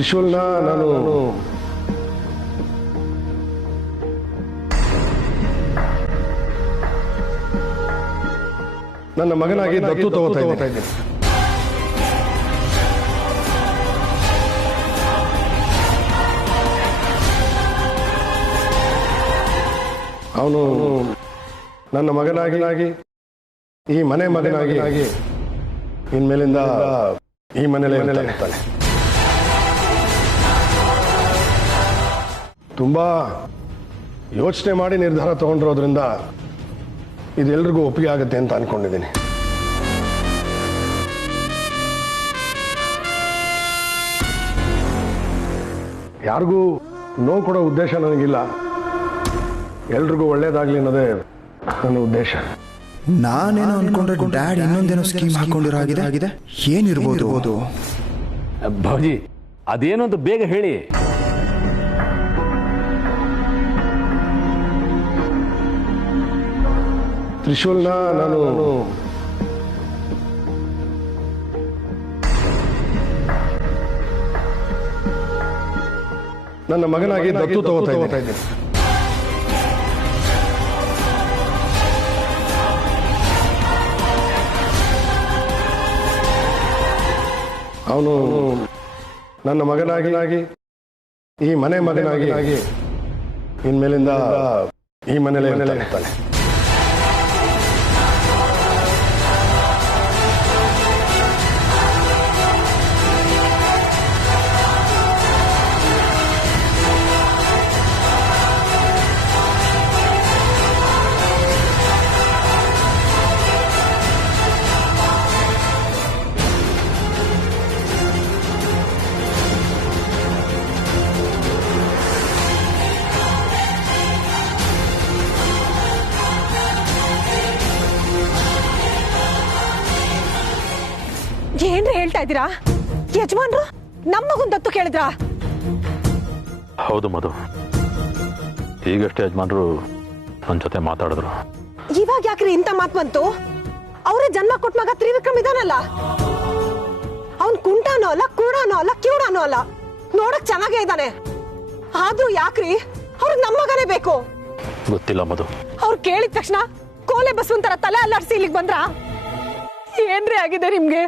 ತ್ರಿಶೂಲ್ನ ನಾನು ನನ್ನ ಮಗನಾಗಿ ದತ್ತು ತಗೋತಾ ಇದ್ದೀನಿ. ಅವನು ನನ್ನ ಮಗನಾಗಿ ಈ ಮನೆ ಮಗನಾಗಿ ಇನ್ಮೇಲಿಂದ ಈ ಮನೆಯಲ್ಲೇ ಇರ್ತಾನೆ. ತುಂಬಾ ಯೋಚನೆ ಮಾಡಿ ನಿರ್ಧಾರ ತಗೊಂಡಿರೋದ್ರಿಂದ ಇದೆಲ್ರಿಗೂ ಒಪ್ಪಿಗೆ ಆಗುತ್ತೆ ಅಂತ ಅನ್ಕೊಂಡಿದ್ದೀನಿ. ಯಾರಿಗೂ ನೋವು ಕೊಡೋ ಉದ್ದೇಶ ನನಗಿಲ್ಲ. ಎಲ್ರಿಗೂ ಒಳ್ಳೇದಾಗ್ಲಿ ಅನ್ನೋದೇ ನನ್ನ ಉದ್ದೇಶ. ನಾನೇನೋ ಅನ್ಕೊಂಡ್ರೆ ಡ್ಯಾಡ್ ಇನ್ನೊಂದೇನೋ ಸ್ಕೀಮ್ ಹಾಕೊಂಡಿರೋ ಏನಿರ್ಬೋದು? ಭಾಜಿ ಅದೇನು ಅಂತ ಬೇಗ ಹೇಳಿ. ತ್ರಿಶೂಲ್ನ ನಾನು ನನ್ನ ಮಗನಾಗಿ ದತ್ತು ತಗೋತಾ ಇದ್ದೀನಿ. ಅವನು ನನ್ನ ಮಗನಾಗಿ ಈ ಮನೆ ಮಗನಾಗಿ ಇನ್ಮೇಲಿಂದ ಈ ಮನೆಯಲ್ಲೇ ಇರ್ತಾನೆ. ಏನ್ರಿ ಹೇಳ್ತಾ ಇದ್ದೀರಾ? ಯಜಮಾನ್ರು ನಮ್ಮ ಮಗುನ್ ದತ್ತು ಕೇಳಿದ್ರಾ? ಹೌದು ಮಧು, ಈಗಷ್ಟೇ ಯಜಮಾನ್ರು ನನ್ನ ಜೊತೆ ಮಾತಾಡಿದ್ರು. ಇವಾಗ ಯಾಕ್ರಿ ಇಂಥ ಮಾತು ಬಂತು? ಅವರೇ ಜನ್ಮ ಕೊಟ್ಟ ಮಗ ತ್ರಿವಿಕ್ರಮ್ ಇದಾನಲ್ಲ, ಅವನ್ ಕುಂಟಾನೋ ಅಲ್ಲ, ಕೂಡಾನೋ ಅಲ್ಲ, ಕಿವುಡಾನೋ ಅಲ್ಲ, ನೋಡಕ್ ಚೆನ್ನಾಗೇ ಇದ್ದಾನೆ. ಆದ್ರೂ ಯಾಕ್ರಿ ಅವ್ರಿಗೆ ನಮ್ಮ ಮಗನೇ ಬೇಕು? ಗೊತ್ತಿಲ್ಲ ಮಧು. ಅವ್ರು ಕೇಳಿದ ತಕ್ಷಣ ಕೋಲೆ ಬಸವಂತರ ತಲೆ ಅಲ್ಲಾಡ್ಸಿ ಇಲ್ಲಿಗೆ ಬಂದ್ರ? ಏನ್ರಿ ಆಗಿದೆ ನಿಮ್ಗೆ?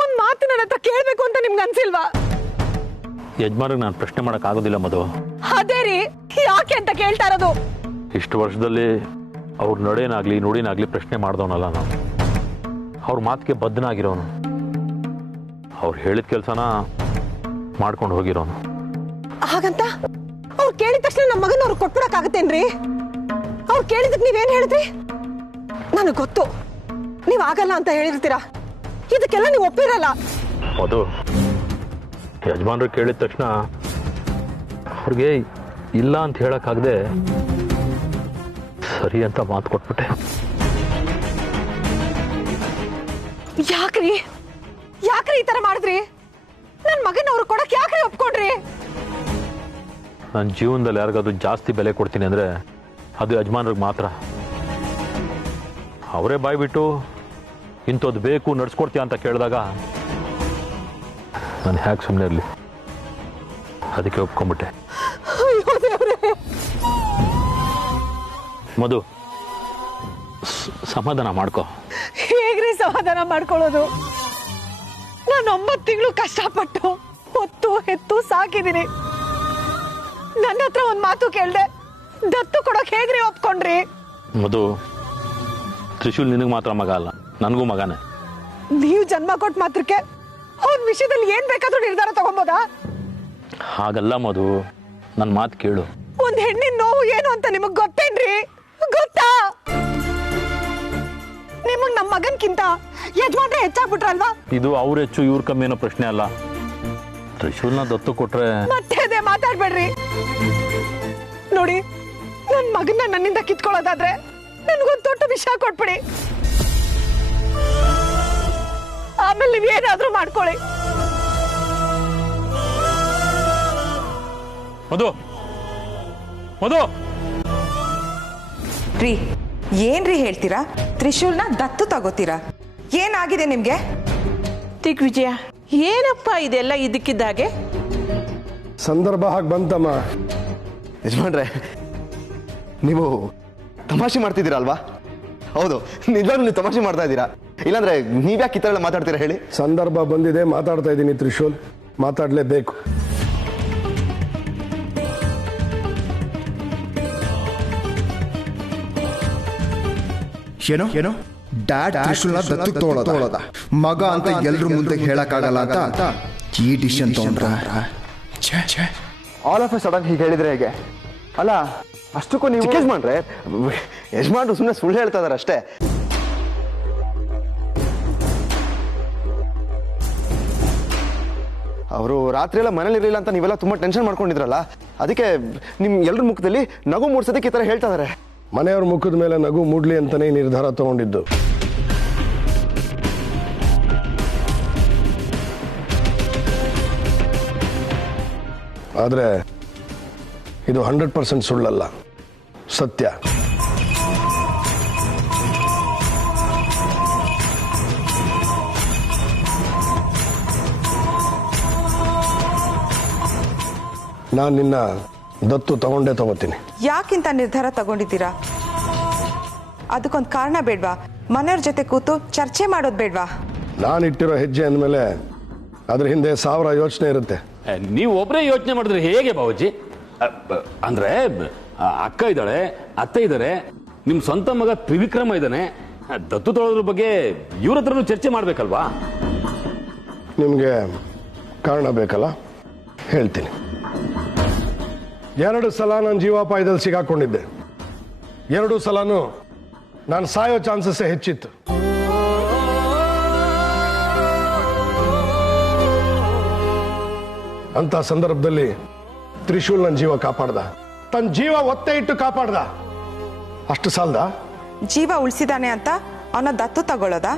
ಒಂದ್ ಮಾತು ನನ್ನ ಹತ್ರ ಕೇಳ್ಬೇಕು ಅಂತ ನಿಮ್ಗೆ ಅನ್ಸಿಲ್ವಾ? ಯಜಮಾನ್ರಿಗೆ ನಾನು ಪ್ರಶ್ನೆ ಮಾಡಕ್ ಆಗೋದಿಲ್ಲ ಮಧು. ಅದೇ ರೀ, ಯಾಕೆ ಅಂತ ಕೇಳ್ತಾ ಇರೋದು. ಇಷ್ಟು ವರ್ಷದಲ್ಲಿ ಅವ್ರ ನಡೆನಾಗ್ಲಿ ನುಡಿನಾಗ್ಲಿ ಪ್ರಶ್ನೆ ಮಾಡ್ದವನಲ್ಲ ನಾನು. ಅವ್ರ ಮಾತಿಗೆ ಬದ್ಧನಾಗಿರೋನು, ಅವ್ರು ಹೇಳಿದ ಕೆಲಸನ ಮಾಡ್ಕೊಂಡು ಹೋಗಿರೋನು. ಹಾಗಂತ ಅವ್ರು ಕೇಳಿದ ತಕ್ಷಣ ನಮ್ಮ ಮಗನ ಅವ್ರು ಕೊಟ್ಬಿಡಕ್ ಆಗತ್ತೇನ್ರಿ? ಅವ್ರು ಕೇಳಿದಕ್ ನೀವೇನ್ ಹೇಳಿದ್ರಿ? ನನಗ್ ಗೊತ್ತು ನೀವ್ ಆಗಲ್ಲ ಅಂತ ಹೇಳಿರ್ತೀರಾ. ಇದಕ್ಕೆಲ್ಲ ನೀವು ಒಪ್ಪಿರಲ್ಲ. ಅದು ಯಜಮಾನ್ರು ಕೇಳಿದ ತಕ್ಷಣ ಅವ್ರಿಗೆ ಇಲ್ಲ ಅಂತ ಹೇಳಕ್ಕಾಗದೆ ಸರಿ ಅಂತ ಮಾತು ಕೊಟ್ಬಿಟ್ಟೆ. ಯಾಕ್ರಿ ಈ ತರ ಮಾಡಿದ್ರಿ? ನನ್ ಮಗನ ಅವ್ರು ಕೊಡಕ್ ಯಾಕ್ರಿ ಒಪ್ಕೊಂಡ್ರಿ? ನನ್ನ ಜೀವನದಲ್ಲಿ ಯಾರಿಗಾದ್ರು ಜಾಸ್ತಿ ಬೆಲೆ ಕೊಡ್ತೀನಿ ಅಂದ್ರೆ ಅದು ಯಜಮಾನ್ರಿಗೆ ಮಾತ್ರ. ಅವರೇ ಬಾಯ್ಬಿಟ್ಟು ಇಂಥದ್ದು ಬೇಕು ನಡ್ಸ್ಕೊಡ್ತೀಯ ಅಂತ ಕೇಳಿದಾಗ ನಾನು ಹ್ಯಾಕ್ ಸುಮ್ಮನೆ ಇರಲಿ, ಅದಕ್ಕೆ ಒಪ್ಕೊಂಡ್ಬಿಟ್ಟೆ. ಮಧು, ಸಮಾಧಾನ ಮಾಡ್ಕೋ. ಹೇಗ್ರಿ ಸಮಾಧಾನ ಮಾಡ್ಕೊಳ್ಳೋದು? ನಾನು 9 ತಿಂಗಳು ಕಷ್ಟಪಟ್ಟು ಹೊತ್ತು ಹೆತ್ತು ಸಾಕಿದೀನಿ. ನನ್ನ ಹತ್ರ ಒಂದ್ ಮಾತು ಕೇಳ್ದೆ ದತ್ತು ಕೊಡೋಕ್ ಹೇಗ್ರಿ ಒಪ್ಕೊಂಡ್ರಿ? ಮಧು, ತ್ರಿಶೂಲ್ ನಿನಗೆ ಮಾತ್ರ ಮಗ ಅಲ್ಲ, ನನಗೂ ಮಗನೇ. ನೀವು ಜನ್ಮ ಕೊಟ್ಟ ಮಾತ್ರಕ್ಕೆ ಅವನ ವಿಷಯದಲ್ಲಿ ಏನ್ ಬೇಕಾದ್ರೂ ನಿರ್ಧಾರ ತಗೊಬೋದಾ? ಹಾಗಲ್ಲ ಮಧು, ನನ್ನ ಮಾತು ಕೇಳು. ಒಂದ್ ಹೆಣ್ಣಿನ ನೋವು ಏನು ಅಂತ ನಿಮಗ್ ಗೊತ್ತೇನ್ರಿ? ಗೊತ್ತಾ? ನಿಮಗ್ ನಮ್ಮ ಮಗನ್ಕಿಂತ ಯಜಮಾನ್ರೆ ಹೆಚ್ಚಾಗ್ಬಿಟ್ರಲ್ವಾ? ಇದು ಅವ್ರ ಹೆಚ್ಚು ಇವ್ರ ಕಮ್ಮಿ ಅನ್ನೋ ಪ್ರಶ್ನೆ ಅಲ್ಲ. ತ್ರಿಶೂಲ್ನ ದತ್ತು ಕೊಟ್ರೆ ಮತ್ತೆ ಅದೇ ಮಾತಾಡ್ಬೇಡ್ರಿ. ನೋಡಿ, ನನ್ ಮಗನ್ನ ನನ್ನಿಂದ ಕಿತ್ಕೊಳ್ಳೋದಾದ್ರೆ ನನ್ಗೊಂದು ದೊಡ್ಡ ವಿಷಯ ಕೊಟ್ಬಿಡಿ, ಆಮೇಲೆ ನೀವೇನಾದ್ರೂ ಮಾಡ್ಕೊಳ್ಳಿ. ಮಧು, ಮಧು ರೀ, ಏನ್ರಿ ಹೇಳ್ತೀರಾ? ತ್ರಿಶೂಲ್ನ ದತ್ತು ತಗೋತೀರಾ? ಏನಾಗಿದೆ ನಿಮ್ಗೆ? ದಿಗ್ವಿಜಯ, ಏನಪ್ಪ ಇದೆಲ್ಲ ಇದಕ್ಕಿದ್ದಾಗೆ? ಸಂದರ್ಭ ಹಾಗೆ ಬಂತಮ್ಮ. ಯಜಮಾನ್ರೆ, ನೀವು ತಮಾಷೆ ಮಾಡ್ತಿದ್ದೀರಲ್ವಾ? ಹೌದು, ನಿಜವಾಗ್ಲೂ ನೀವು ತಮಾಷೆ ಮಾಡ್ತಾ ಇದ್ದೀರಾ. ಇಲ್ಲಾಂದ್ರೆ ನೀವ್ಯಾಕೆ ಈ ಥರ ಎಲ್ಲ ಮಾತಾಡ್ತೀರಾ ಹೇಳಿ? ಸಂದರ್ಭ ಬಂದಿದೆ, ಮಾತಾಡ್ತಾ ಇದ್ದೀನಿ ತ್ರಿಶೂಲ್, ಮಾತಾಡಲೇಬೇಕು. ಏನೋ ಏನೋ ಡ್ಯಾಡ್ ತ್ರಿಶೂಲ್ನ ದತ್ತು ತೋಳದ ಮಗ ಅಂತ ಎಲ್ರ ಮುಂದೆ ಹೇಳಕ್ಕಾಗಲ್ಲ ಅಂತ ಈ ಡಿಸಿಷನ್ ತಗೊಂಡ್ರ. ಆಲ್ ಆಫ್ ಎ ಸಡನ್ ಹೀಗೆ ಹೇಳಿದ್ರೆ ಹೇಗೆ? ಅಲ್ಲ, ಅಷ್ಟಕ್ಕೂ ನೀವು ಯಜಮಾನ್ರೆ, ಯಜಮಾನ್ರು ಸುಮ್ಮನೆ ಸುಳ್ಳು ಹೇಳ್ತಾ ಇದಾರೆ ಅಷ್ಟೇ. ಅವರು ರಾತ್ರಿ ಎಲ್ಲ ಮನೇಲಿ ಇರಲಿಲ್ಲ ಅಂತ ನೀವೆಲ್ಲ ತುಂಬಾ ಟೆನ್ಷನ್ ಮಾಡ್ಕೊಂಡಿದ್ರಲ್ಲ, ಅದಕ್ಕೆ ನಿಮ್ ಎಲ್ರ ಮುಖದಲ್ಲಿ ನಗು ಮೂಡ್ಸೋದಕ್ಕೆ ಈ ತರ ಹೇಳ್ತಾ ಇದಾರೆ. ಮನೆಯವ್ರ ಮುಖದ ಮೇಲೆ ನಗು ಮೂಡ್ಲಿ ಅಂತಾನೆ ಈ ನಿರ್ಧಾರ ತಗೊಂಡಿದ್ದು. ಆದ್ರೆ ಇದು 100% ಸುಳ್ಳಲ್ಲ, ಸತ್ಯ. ನಾನು ನಿನ್ನ ದತ್ತು ತಗೊಂಡೇ ತಗೋತೀನಿ. ಯಾಕಿಂತ ನಿರ್ಧಾರ ತಗೊಂಡಿದ್ದೀರಾ? ಅದಕ್ಕೊಂದು ಕಾರಣ ಬೇಡ್ವಾ? ಮನೆಯವ್ರ ಜೊತೆ ಕೂತು ಚರ್ಚೆ ಮಾಡೋದು ಬೇಡ್ವಾ? ನಾನಿಟ್ಟಿರೋ ಹೆಜ್ಜೆ ಅಂದಮೇಲೆ ಅದ್ರ ಹಿಂದೆ 1000 ಯೋಚನೆ ಇರುತ್ತೆ. ನೀವು ಒಬ್ಬರೇ ಯೋಚನೆ ಮಾಡಿದ್ರೆ ಹೇಗೆ ಬಾಬುಜಿ? ಅಂದ್ರೆ ಅಕ್ಕ ಇದ್ದಾಳೆ, ಅತ್ತೆ ಇದ್ದಾರೆ, ನಿಮ್ ಸ್ವಂತ ಮಗ ತ್ರಿವಿಕ್ರಮ ಇದ್ದಾನೆ. ದತ್ತು ತೊಳೋದ್ರ ಬಗ್ಗೆ ಇವ್ರ ಹತ್ರನೂ ಚರ್ಚೆ ಮಾಡ್ಬೇಕಲ್ವಾ? ನಿಮಗೆ ಕಾರಣ ಬೇಕಲ್ಲ, ಹೇಳ್ತೀನಿ. 2 ಸಲ ನಾನು ಜೀವಾಪಾಯದಲ್ಲಿ ಸಿಗಾಕೊಂಡಿದ್ದೆ. 2 ಸಲನೂ ನಾನು ಸಾಯೋ ಚಾನ್ಸಸ್ಸೇ ಹೆಚ್ಚಿತ್ತು. ಅಂತ ಸಂದರ್ಭದಲ್ಲಿ ತ್ರಿಶೂಲ್ ನನ್ನ ಜೀವ ಕಾಪಾಡ್ದ, ತನ್ನ ಜೀವ ಒತ್ತೆ ಇಟ್ಟು ಕಾಪಾಡ್ದ. ಅಷ್ಟು ಸಾಲದ? ಜೀವ ಉಳಿಸಿದಾನೆ ಅಂತ ಅವನ ದತ್ತು ತಗೊಳ್ಳೋದ?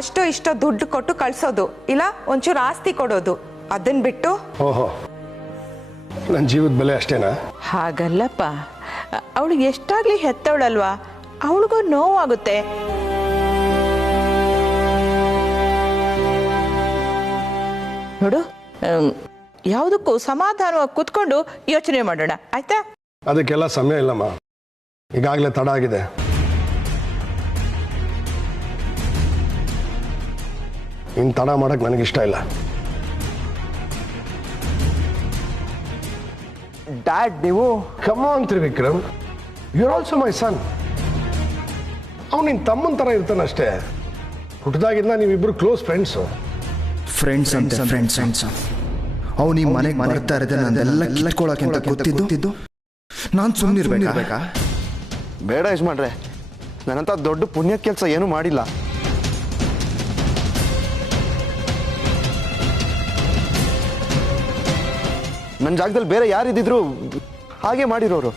ಅಷ್ಟೋ ಇಷ್ಟೋ ದುಡ್ಡು ಕೊಟ್ಟು ಕಳ್ಸೋದು, ಇಲ್ಲ ಒಂಚೂರು ಆಸ್ತಿ ಕೊಡೋದು, ಅದನ್ನ ಬಿಟ್ಟು ಓಹೋ, ನನ್ನ ಜೀವದ ಬೆಲೆ ಅಷ್ಟೇನಾ? ಹಾಗಲ್ಲಪ್ಪ, ಅವಳಿಗೆ ಎಷ್ಟಾಗ್ಲಿ ಹೆತ್ತವಳಲ್ವಾ, ಅವಳಿಗೂ ನೋವಾಗುತ್ತೆ. ನೋಡು, ಯಾವುದಕ್ಕೂ ಸಮಾಧಾನವಾಗಿ ಕೂತ್ಕೊಂಡು ಯೋಚನೆ ಮಾಡೋಣ, ಆಯ್ತಾ? ಅದಕ್ಕೆಲ್ಲ ಸಮಯ ಇಲ್ಲಮ್ಮ, ಈಗಾಗಲೇ ತಡ ಆಗಿದೆ. ಇನ್ನು ತಡ ಮಾಡಕ್ ನನಗಿಷ್ಟ ಇಲ್ಲ. ಡ್ಯಾಡ್, ನೀವು come on Trivikram, you are also my son. ಅವ್ನು ನಿನ್ನ ತಮ್ಮನ ಥರ ಇರ್ತಾನಷ್ಟೇ. ಹುಟ್ಟಿದಾಗಿಂದ ನೀವಿಬ್ರು ಕ್ಲೋಸ್ ಫ್ರೆಂಡ್ಸು. ಫ್ರೆಂಡ್ಸ್ ಅಂತ ಫ್ರೆಂಡ್ಸ್. ಅವ್ನು ಈ ಮನೆಗೆ ಬರ್ತಾ ಇರೋದೇ ನಂದೆಲ್ಲ ಕಿತ್ಕೊಳ್ಳೋಕೆ ಅಂತ ಗೊತ್ತಿದ್ದು ನಾನು ಸುಮ್ಮನಿರ್ಬೇಕಾ? ಬೇಡ ಯಜಮಾನ್ರೆ, ನನ್ನಂತ ದೊಡ್ಡ ಪುಣ್ಯದ ಕೆಲಸ ಏನೂ ಮಾಡಿಲ್ಲ. ನನ್ನ ಜಾಗದಲ್ಲಿ ಬೇರೆ ಯಾರಿದ್ದಿದ್ರು ಹಾಗೆ ಮಾಡಿರೋರು.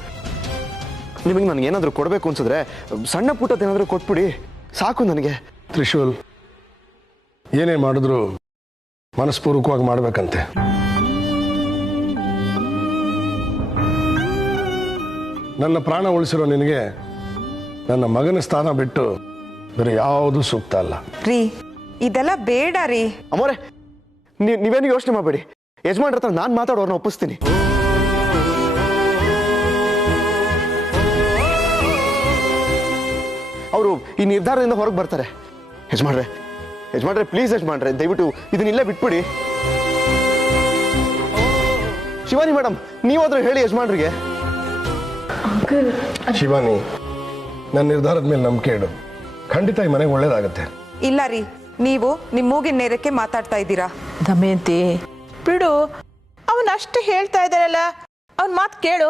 ನಿಮಗೆ ನನಗೇನಾದರೂ ಕೊಡಬೇಕು ಅನ್ಸಿದ್ರೆ ಸಣ್ಣ ಪುಟ್ಟದೇನಾದರೂ ಕೊಟ್ಬಿಡಿ, ಸಾಕು ನನಗೆ. ತ್ರಿಶೂಲ್, ಏನೇ ಮಾಡಿದ್ರು ಮನಸ್ಪೂರ್ವಕವಾಗಿ ಮಾಡ್ಬೇಕಂತೆ. ನನ್ನ ಪ್ರಾಣ ಉಳಿಸಿರೋ ನಿನಗೆ ನನ್ನ ಮಗನ ಸ್ಥಾನ ಬಿಟ್ಟು ಬೇರೆ ಯಾವುದು ಸೂಕ್ತ ಅಲ್ಲ. ರೀ, ಇದೆಲ್ಲ ಬೇಡ ರೀ. ಅಮ್ಮೋರೆ, ನೀವೇನು ಯೋಚನೆ ಮಾಡಬೇಡಿ. ಯಜಮಾನ್ರ ಹತ್ರ ನಾನು ಮಾತಾಡೋರ್ನ ಒಪ್ಪಿಸ್ತೀನಿ. ಅವರು ಈ ನಿರ್ಧಾರದಿಂದ ಹೊರಗೆ ಬರ್ತಾರೆ. ಯಜಮಾನ್ರೆ ಪ್ಲೀಸ್ ಯಜಮಾನ್ರೆ, ದಯವಿಟ್ಟು ಇದನ್ನಿಲ್ಲೇ ಬಿಟ್ಬಿಡಿ. ಶಿವಾನಿ ಮೇಡಮ್, ನೀವಾದ್ರೂ ಹೇಳಿ ಯಜಮಾನ್ರಿಗೆ. ಶಿವಾನಿ, ನನ್ನ ನಿರ್ಧಾರದ ಮೇಲೆ ನಂಬಿಕೆ ಇಡು. ಖಂಡಿತ ಈ ಮನೆಗೆ ಒಳ್ಳೇದಾಗತ್ತೆ. ಇಲ್ಲ ರೀ, ನೀವು ನಿಮ್ಮ ಮೂಗಿನ ನೇರಕ್ಕೆ ಮಾತಾಡ್ತಾ ಇದ್ದೀರಾ. ದಮಯಂತಿ, ಬಿಡು, ಅವನ್ ಅಷ್ಟು ಹೇಳ್ತಾ ಇದ್ದಾರಲ್ಲ, ಅವನ್ ಮಾತು ಕೇಳು.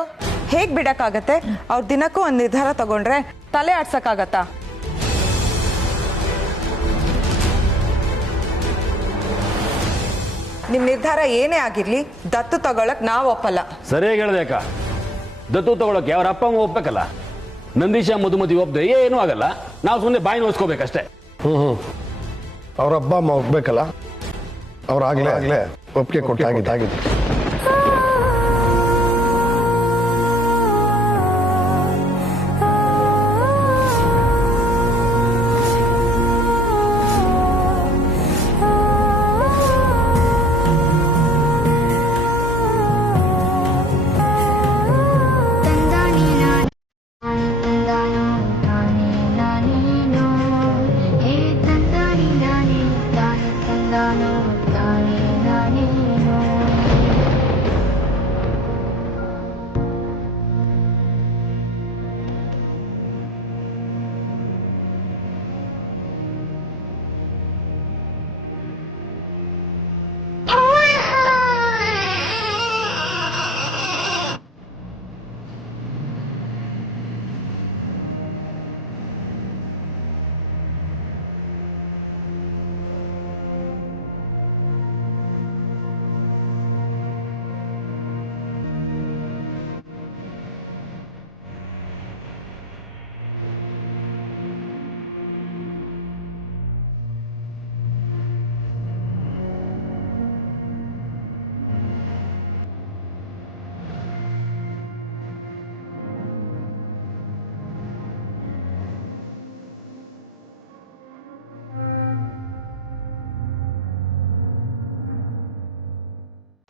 ಹೇಗ್ ಬಿಡಕ್ಕಾಗತ್ತೆ? ಅವ್ರ ದಿನಕ್ಕೂ ಒಂದು ನಿರ್ಧಾರ ತಗೊಂಡ್ರೆ ತಲೆ ಆಡ್ಸಕ್ಕಾಗತ್ತಾ? ನಿಮ್ ನಿರ್ಧಾರ ಏನೇ ಆಗಿರ್ಲಿ, ದತ್ತು ತಗೊಳಕ್ ನಾವ್ ಒಪ್ಪಲ್ಲ. ಸರಿಯಾಗಿ ಹೇಳ್ದೇಕ. ದತ್ತು ತಗೊಳಕ್ಕೆ ಅವ್ರ ಅಪ್ಪ ಅಮ್ಮ ಒಪ್ಬೇಕಲ್ಲ. ನಂದೀಶ ಮಧುಮತಿ ಒಪ್ಪದೆ ಏನೂ ಆಗಲ್ಲ. ನಾವು ಸುಮ್ಮನೆ ಬಾಯಿ ನೋಡ್ಸ್ಕೋಬೇಕಷ್ಟೇ. ಅವ್ರ ಅಪ್ಪ ಅಮ್ಮ ಒಪ್ಬೇಕಲ್ಲ, ಅವ್ರಾಗ್ಲೇ ಒಪ್ಪಿಗೆ ಕೊಟ್ಟಾಗಿದೆ.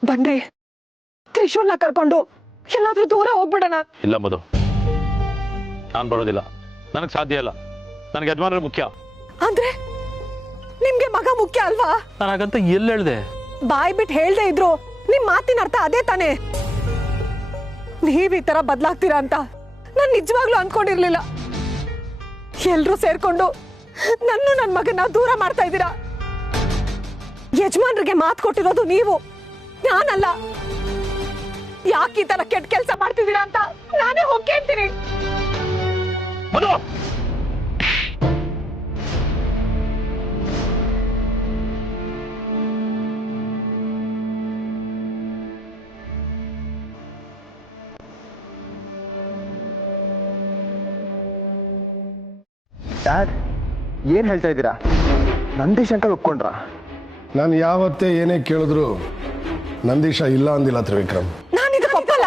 ಬನ್ರಿ, ತ್ರಿಶೂಲ್ನ ಕರ್ಕೊಂಡು ಎಲ್ಲಾದ್ರೂ ದೂರ ಹೋಗ್ಬಿಡೋಣ. ಇಲ್ಲ ಮಧು, ನಾನು ಬರೋದಿಲ್ಲ. ನನಗೆ ಸಾಧ್ಯ ಇಲ್ಲ. ನನಗೆ ಯಜಮಾನರು ಮುಖ್ಯ. ಅಂದ್ರೆ ನಿಮ್ಗೆ ಮಗ ಮುಖ್ಯ ಅಲ್ವಾ? ನಾನು ಹಾಗಂತ ಎಲ್ಲಿ ಹೇಳ್ದೆ? ಬಾಯ್ ಬಿಟ್ಟು ಹೇಳ್ದೆ ಇದ್ರು ನಿಮ್ ಮಾತಿನ ಅರ್ಥ ಅದೇ ತಾನೇ. ನೀವ್ ಈ ತರ ಬದಲಾಗ್ತೀರಾ ಅಂತ ನಾನ್ ನಿಜವಾಗ್ಲೂ ಅನ್ಕೊಂಡಿರ್ಲಿಲ್ಲ. ಎಲ್ರೂ ಸೇರ್ಕೊಂಡು ನನ್ನ ಮಗನ ದೂರ ಮಾಡ್ತಾ ಇದ್ದೀರಾ. ಯಜಮಾನ್ರಿಗೆ ಮಾತು ಕೊಟ್ಟಿರೋದು ನೀವು, ನಾನಲ್ಲ. ಯಾಕೆ ಈ ತರ ಕೆಟ್ಟ ಕೆಲಸ ಮಾಡ್ತಿದ್ದೀರಾ ಅಂತ ನಾನೇ ಹೋಗಿ ಕೇಳ್ತೀನಿ. ಮಧು, ಡ್ಯಾಡ್ ಏನು ಹೇಳ್ತಾ ಇದ್ದೀರಾ? ನಂದೀಶ್ ಅಂಕಲ್ ಒಪ್ಕೊಂಡ್ರಾ? ನಾನು ಯಾವತ್ತೇ ಏನೇ ಕೇಳಿದ್ರು ನಂದೀಶ ಇಲ್ಲ ಅಂದಿಲ್ಲ ತ್ರಿವಿಕ್ರಮ್. ನಾನಿದು ಒಪ್ಪಲ್ಲ.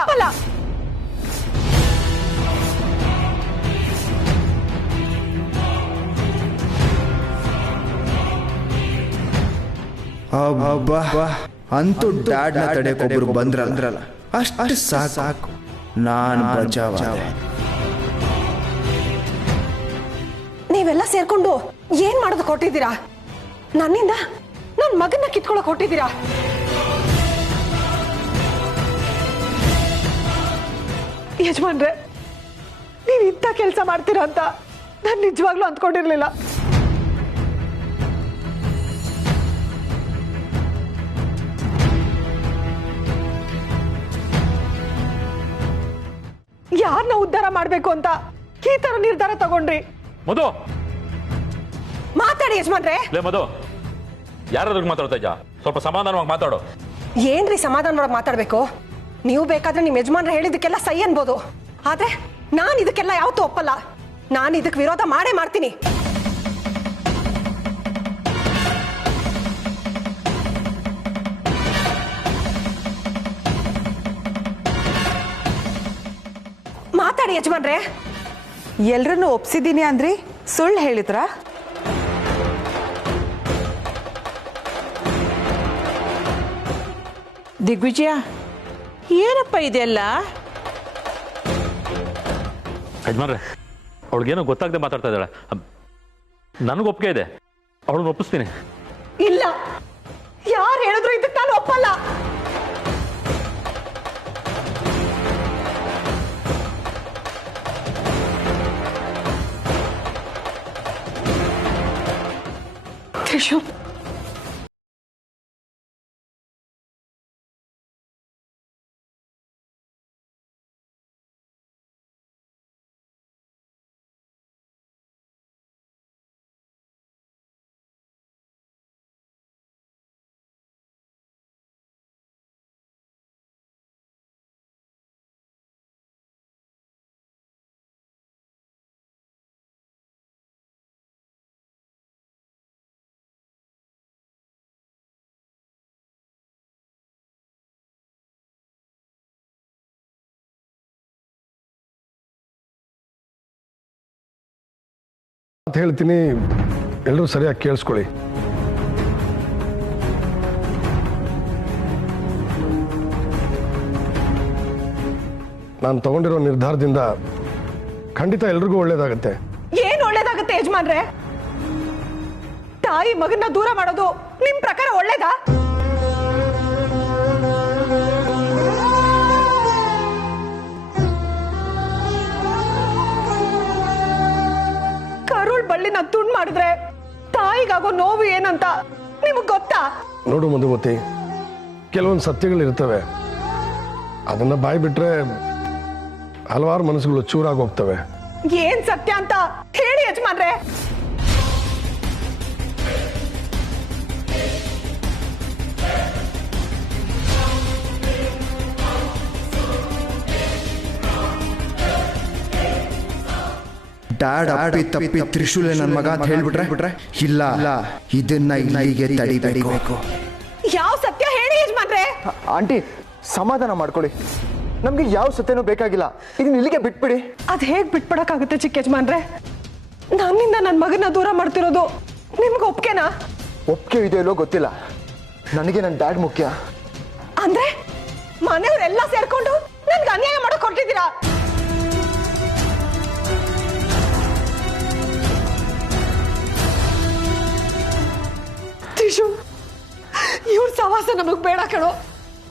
ಅಂತೂ ಡ್ಯಾಡ್ನ ತಡೆಯೊಬ್ಬರು ಬಂದ್ರಲ್ಲ, ಅಷ್ಟು ಸಾಕು. ನಾನು ಬಚಾವಾದೆ. ನೀವೆಲ್ಲ ಸೇರ್ಕೊಂಡು ಏನ್ ಮಾಡೋದು ಕೊಟ್ಟಿದ್ದೀರಾ? ನನ್ನಿಂದ ನನ್ ಮಗನ್ನ ಕಿತ್ಕೊಳ್ಳೋಕೆ ಕೊಟ್ಟಿದ್ದೀರಾ. ಯಜಮಾನ್ರೆ, ನೀವ್ ಇಂಥ ಕೆಲಸ ಮಾಡ್ತೀರಾ ಅಂತ ನಾನು ನಿಜವಾಗ್ಲೂ ಅಂದ್ಕೊಂಡಿರ್ಲಿಲ್ಲ. ಯಾರನ್ನ ಉದ್ಧಾರ ಮಾಡ್ಬೇಕು ಅಂತ ಈ ತರ ನಿರ್ಧಾರ ತಗೊಂಡ್ರಿ? ಮಧು, ಮಾತಾಡಿ ಯಜಮಾನ್ರೆ. ಲೇ ಮಧು, ಯಾರಾದ್ರೂ ಮಾತಾಡ್ತಾ ಇದ್ಯಾ? ಸ್ವಲ್ಪ ಸಮಾಧಾನವಾಗಿ ಮಾತಾಡು. ಏನ್ರಿ ಸಮಾಧಾನವಾಗಿ ಮಾತಾಡ್ಬೇಕು? ನೀವು ಬೇಕಾದ್ರೆ ನಿಮ್ ಯಜಮಾನ್ರೆ ಹೇಳಿದಕ್ಕೆಲ್ಲ ಸೈ ಅನ್ಬೋದು, ಆದ್ರೆ ನಾನು ಇದಕ್ಕೆಲ್ಲ ಯಾವತ್ತೂ ಒಪ್ಪಲ್ಲ. ನಾನು ಇದಕ್ಕೆ ವಿರೋಧ ಮಾಡೇ ಮಾಡ್ತೀನಿ. ಮಾತಾಡಿ ಯಜಮಾನ್ರೆ. ಎಲ್ರನ್ನೂ ಒಪ್ಸಿದ್ದೀನಿ ಅಂದ್ರಿ, ಸುಳ್ಳು ಹೇಳಿದ್ರಾ? ದಿಗ್ವಿಜಯ, ಏನಪ್ಪ ಇದೆಲ್ಲ? ಯಜಮಾನ್ರೆ, ಅವಳಿಗೇನೋ ಗೊತ್ತಾಗದೆ ಮಾತಾಡ್ತಾ ಇದ್ದಾಳೆ. ನನಗೆ ಒಪ್ಪಿಗೆ ಇದೆ, ಅವಳನ್ನ ಒಪ್ಪಿಸ್ತೀನಿ. ಇಲ್ಲ, ಯಾರು ಹೇಳಿದ್ರು ಇದಕ್ಕೆ ನಾನು ಒಪ್ಪಲ್ಲ. ತ್ರಿಶೂಲ್, ಅಂತ ಹೇಳ್ತೀನಿ, ಎಲ್ಲರೂ ಸರಿಯಾಗಿ ಕೇಳಿಸ್ಕೊಳ್ಳಿ. ನಾನು ತಗೊಂಡಿರೋ ನಿರ್ಧಾರದಿಂದ ಖಂಡಿತ ಎಲ್ರಿಗೂ ಒಳ್ಳೇದಾಗತ್ತೆ. ಏನ್ ಒಳ್ಳೇದಾಗುತ್ತೆ ಯಜಮಾನ್ರೆ? ತಾಯಿ ಮಗನ್ನ ದೂರ ಮಾಡೋದು ನಿಮ್ ಪ್ರಕಾರ ಒಳ್ಳೇದಾ? ಕರುಳ್ ಬಳ್ಳಿನ ತುಂಡು ಮಾಡಿದ್ರೆ ತಾಯಿಗಾಗೋ ನೋವು ಏನಂತ ನಿಮಗ್ ಗೊತ್ತಾ? ನೋಡು ಮಧುಮತಿ, ಕೆಲವೊಂದು ಸತ್ಯಗಳಿರ್ತವೆ, ಅದನ್ನ ಬಾಯಿ ಬಿಟ್ರೆ ಹಲವಾರು ಮನಸ್ಸುಗಳು ಚೂರಾಗಿ ಹೋಗ್ತವೆ. ಏನ್ ಸತ್ಯ ಅಂತ ಹೇಳಿ ಯಜಮಾನ್ರೆ. ಡ್ಯಾಡ್ ಅಪ್ಪಿ ತಪ್ಪಿ ತ್ರಿಶೂಲೆ ನನ್ನ ಮಗ ಅಂತ ಹೇಳ್ಬಿಟ್ರೆ ಇಲ್ಲ, ಇದನ್ನ ಇಲ್ಲಿಗೆ ತಡಿಬೇಕು. ಯಾವ ಸತ್ಯ ಹೇಳಿ ಯಜಮಾನ್ರೆ. ಆಂಟಿ, ಸಮಾಧಾನ ಮಾಡ್ಕೊಳ್ಳಿ. ನಮ್ಗೆ ಯಾವ ಸತ್ಯನೂ ಬೇಕಾಗಿಲ್ಲ. ಇದನ್ನ ಇಲ್ಲಿಗೆ ಬಿಟ್ಬಿಡಿ. ಅದ್ ಹೇಗ್ ಬಿಟ್ಬಿಡಕ್ಕಾಗುತ್ತೆ ಚಿಕ್ಕ ಯಜಮಾನ್ರೆ? ನನ್ನಿಂದ ನನ್ನ ಮಗನ ದೂರ ಮಾಡ್ತಿರೋದು ನಿಮ್ಗೆ ಒಪ್ಕೆನಾ? ಒಪ್ಪಿಗೆ ಇದೆಯಲ್ಲೋ ಗೊತ್ತಿಲ್ಲ, ನನಗೆ ನನ್ನ ಡ್ಯಾಡ್ ಮುಖ್ಯ. ಅಂದ್ರೆ ಮನೆಯವರೆಲ್ಲ ಸೇರ್ಕೊಂಡು ನನ್ಗೆ ಅನ್ಯಾಯ ಮಾಡಕ್ ಹೊರಟಿದ್ದೀರಾ? ತ್ರಿಶೂಲ್, ಇವ್ರ ಸವಾಸ ನಮಗ್ ಬೇಡ ಕಣೋ.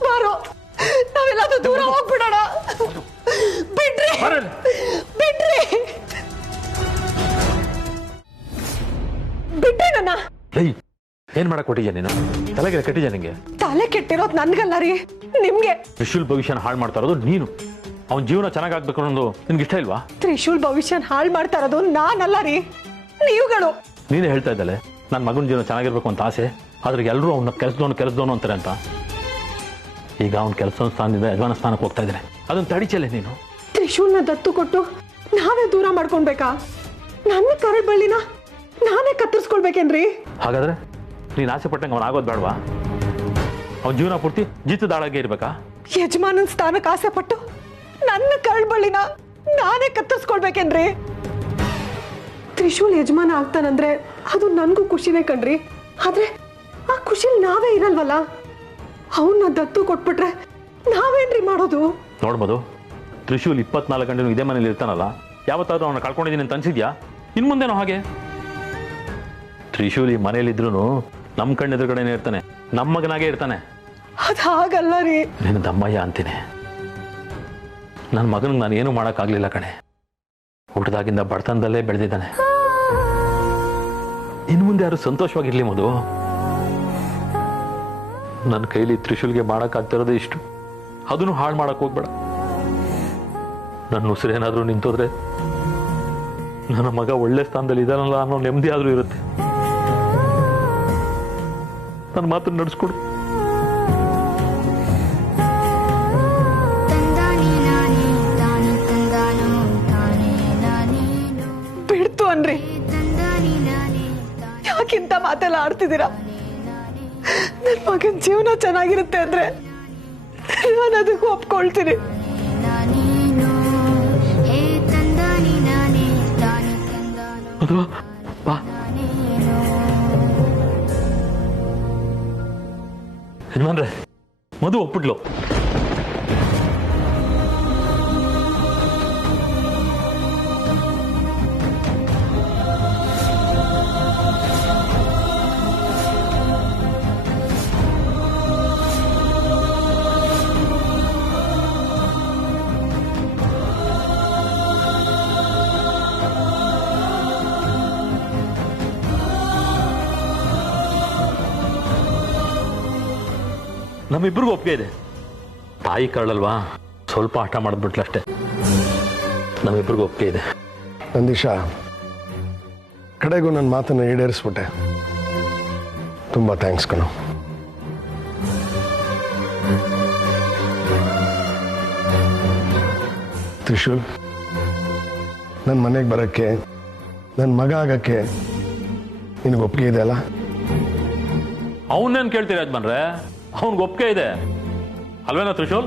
ಬಾರೋ, ನಾವೆಲ್ಲಾದ್ರೂ ದೂರ ಹೋಗ್ಬಿಡೋಣ. ಬಿಡ್ರಿ ಬಿಡ್ರಿ ಬಿಡ್ರಿ ನನ್ನ. ಏನ್ ಮಾಡಕ್ ಕೊಟ್ಟಿದ್ಯಾ ನೀನು? ತಲೆಗೆ ಕೆಟ್ಟಿದ್ಯಾ ನಿಂಗೆ? ತಲೆ ಕೆಟ್ಟಿರೋದು ನನ್ಗಲ್ಲ ರೀ, ನಿಮ್ಗೆ. ತ್ರಿಶೂಲ್ ಭವಿಷ್ಯನ ಹಾಳು ಮಾಡ್ತಾ ಇರೋದು ನೀನು. ಅವನ ಜೀವನ ಚೆನ್ನಾಗಾಗ್ಬೇಕು ಅನ್ನೋದು ನಿನ್ಗೆ ಇಷ್ಟ ಇಲ್ವಾ? ತ್ರಿಶೂಲ್ ಭವಿಷ್ಯನ ಹಾಳು ಮಾಡ್ತಾ ಇರೋದು ನಾನಲ್ಲ ರೀ, ನೀವುಗಳು. ನೀನೇ ಹೇಳ್ತಾ ಇದ್ದಲೆ ನನ್ನ ಮಗನ ಜೀವನ ಚೆನ್ನಾಗಿರ್ಬೇಕು ಅಂತ ಆಸೆ, ಆದ್ರೆ ಎಲ್ಲರೂ ಅವನ ಕೆಲಸದವನು ಅಂತಾರೆ ಅಂತ. ಈಗ ಅವ್ನ ಕೆಲಸ ಸ್ಥಾನದಿಂದ ಯಜಮಾನ ಸ್ಥಾನಕ್ಕೆ ಹೋಗ್ತಾ ಇದ್ದಾನೆ. ಅದನ್ನ ತಡಿಚಲೆ ನೀನು. ತ್ರಿಶೂಲ್ನ ದತ್ತು ಕೊಟ್ಟು ನಾವೇ ದೂರ ಮಾಡ್ಕೊಳ್ಬೇಕಾ? ನನ್ನ ಕರಡ್ ಬಳ್ಳಿನ ನಾನೇ ಕತ್ತರಿಸ್ಕೊಳ್ಬೇಕೇನ್ರಿ? ಹಾಗಾದ್ರೆ ನೀನ್ ಆಸೆ ಪಟ್ಟಂಗೆ ಅವನ ಆಗೋದು ಬೇಡವಾ? ಅವನ ಜೀವನ ಪೂರ್ತಿ ಜಿತ್ತದಾಳಾಗೆ ಇರ್ಬೇಕಾ? ಯಜಮಾನನ್ ಸ್ಥಾನಕ್ಕೆ ಆಸೆ ಪಟ್ಟು ನನ್ನ ಕರಡ್ ಬಳ್ಳಿನ ನಾನೇ ಕತ್ತರಿಸ್ಕೊಳ್ಬೇಕೇನ್ರಿ? ತ್ರಿಶೂಲ್ ಯಜಮಾನ ಆಗ್ತಾನಂದ್ರೆ ಅದು ನನ್ಗೂ ಖುಷಿನೇ ಕಣ್ರಿ. ಆದ್ರೆ ಆ ಖುಷಿಲ್ ನಾವೇ ಇರಲ್ವಲ್ಲ. ಅವನ್ನ ದತ್ತು ಕೊಟ್ಬಿಟ್ರೆ ನಾವೇನ್ರಿ ಮಾಡೋದು? ನೋಡ್ಬೋದು, ತ್ರಿಶೂಲ್ 24 ಗಂಟೆನೂ ಇದೇ ಮನೇಲಿ ಇರ್ತಾನಲ್ಲ. ಯಾವತ್ತಾದ್ರೂ ಅವನ್ನ ಕಳ್ಕೊಂಡಿದ್ದೀನಿ ಅಂತ ಅನ್ಸಿದ್ಯಾ? ಇನ್ ಮುಂದೇನೋ ಹಾಗೆ. ತ್ರಿಶೂಲ್ ಈ ಮನೇಲಿದ್ರು ನಮ್ಮ ಕಣ್ಣೆದುರುಗಡೆನೇ ಇರ್ತಾನೆ, ನಮ್ಮ ಮಗನಾಗೆ ಇರ್ತಾನೆ. ಅದ್ ಹಾಗಲ್ಲ ರೀ. ನಿನ್ನ ದಮ್ಮಯ್ಯ ಅಂತೀನಿ. ನನ್ನ ಮಗನಿಗೆ ನಾನು ಏನೂ ಮಾಡೋಕ್ಕಾಗಲಿಲ್ಲ ಕಣೆ. ಹುಟ್ಟದಾಗಿಂದ ಬಡತನದಲ್ಲೇ ಬೆಳೆದಿದ್ದಾನೆ. ಇನ್ನು ಮುಂದೆ ಯಾರು ಸಂತೋಷವಾಗಿರ್ಲಿ ಮಧು. ನನ್ನ ಕೈಲಿ ತ್ರಿಶೂಲ್ಗೆ ಮಾಡೋಕ್ಕಾಗ್ತಿರೋದೇ ಇಷ್ಟು. ಅದನ್ನು ಹಾಳು ಮಾಡಕ್ ಹೋಗ್ಬೇಡ. ನನ್ನ ಉಸಿರೇನಾದ್ರೂ ನಿಂತೋದ್ರೆ ನನ್ನ ಮಗ ಒಳ್ಳೆ ಸ್ಥಾನದಲ್ಲಿ ಇದಾನಲ್ಲ ಅನ್ನೋ ನೆಮ್ಮದಿ ಆದ್ರೂ ಇರುತ್ತೆ. ನನ್ನ ಮಾತನ್ನು ನಡೆಸ್ಕೊಡು. ಬಿಡ್ತು ಅನ್ರಿ, ಯಾಕಿಂತ ಮಾತೆಲ್ಲ ಆಡ್ತಿದ್ದೀರಾ? ನನ್ ಮಗನ್ ಜೀವನ ಚೆನ್ನಾಗಿರುತ್ತೆ ಅಂದ್ರೆ ನಾನು ಅದಕ್ಕೂ ಒಪ್ಕೊಳ್ತೀನಿ. ಅದು ಬಾ. ಯಜಮಾನ್ರೆ, ಮಧು ಒಪ್ಪಿಟ್ಲು. ನಮ್ಮಿಬ್ರಿಗೂ ಒಪ್ಪಿಗೆ ಇದೆ. ತಾಯಿ ಕರಳಲ್ವಾ, ಸ್ವಲ್ಪ ಆಟ ಮಾಡಿದ್ಬಿಟ್ಲಷ್ಟೇ. ನಮ್ಮಿಬ್ರಿಗೂ ಒಪ್ಪಿಗೆ ಇದೆ. ನಂದೀಶಾ, ಕಡೆಗೂ ನನ್ನ ಮಾತನ್ನು ಈಡೇರಿಸ್ಬಿಟ್ಟೆ. ತುಂಬ ಥ್ಯಾಂಕ್ಸ್ ಕಣೋ. ತ್ರಿಶೂಲ್, ನನ್ನ ಮನೆಗೆ ಬರೋಕ್ಕೆ, ನನ್ನ ಮಗ ಆಗಕ್ಕೆ ನಿನಗೆ ಒಪ್ಪಿಗೆ ಇದೆ ಅಲ್ಲ? ಅವನ್ನೇನು ಕೇಳ್ತೀರ ಯಜಮಾನ್ರೆ? ಅವನಿಗೆ ಒಪ್ಪಿಗೆ ಇದೆ ಅಲ್ವೇನೋ ತ್ರಿಶೂಲ್?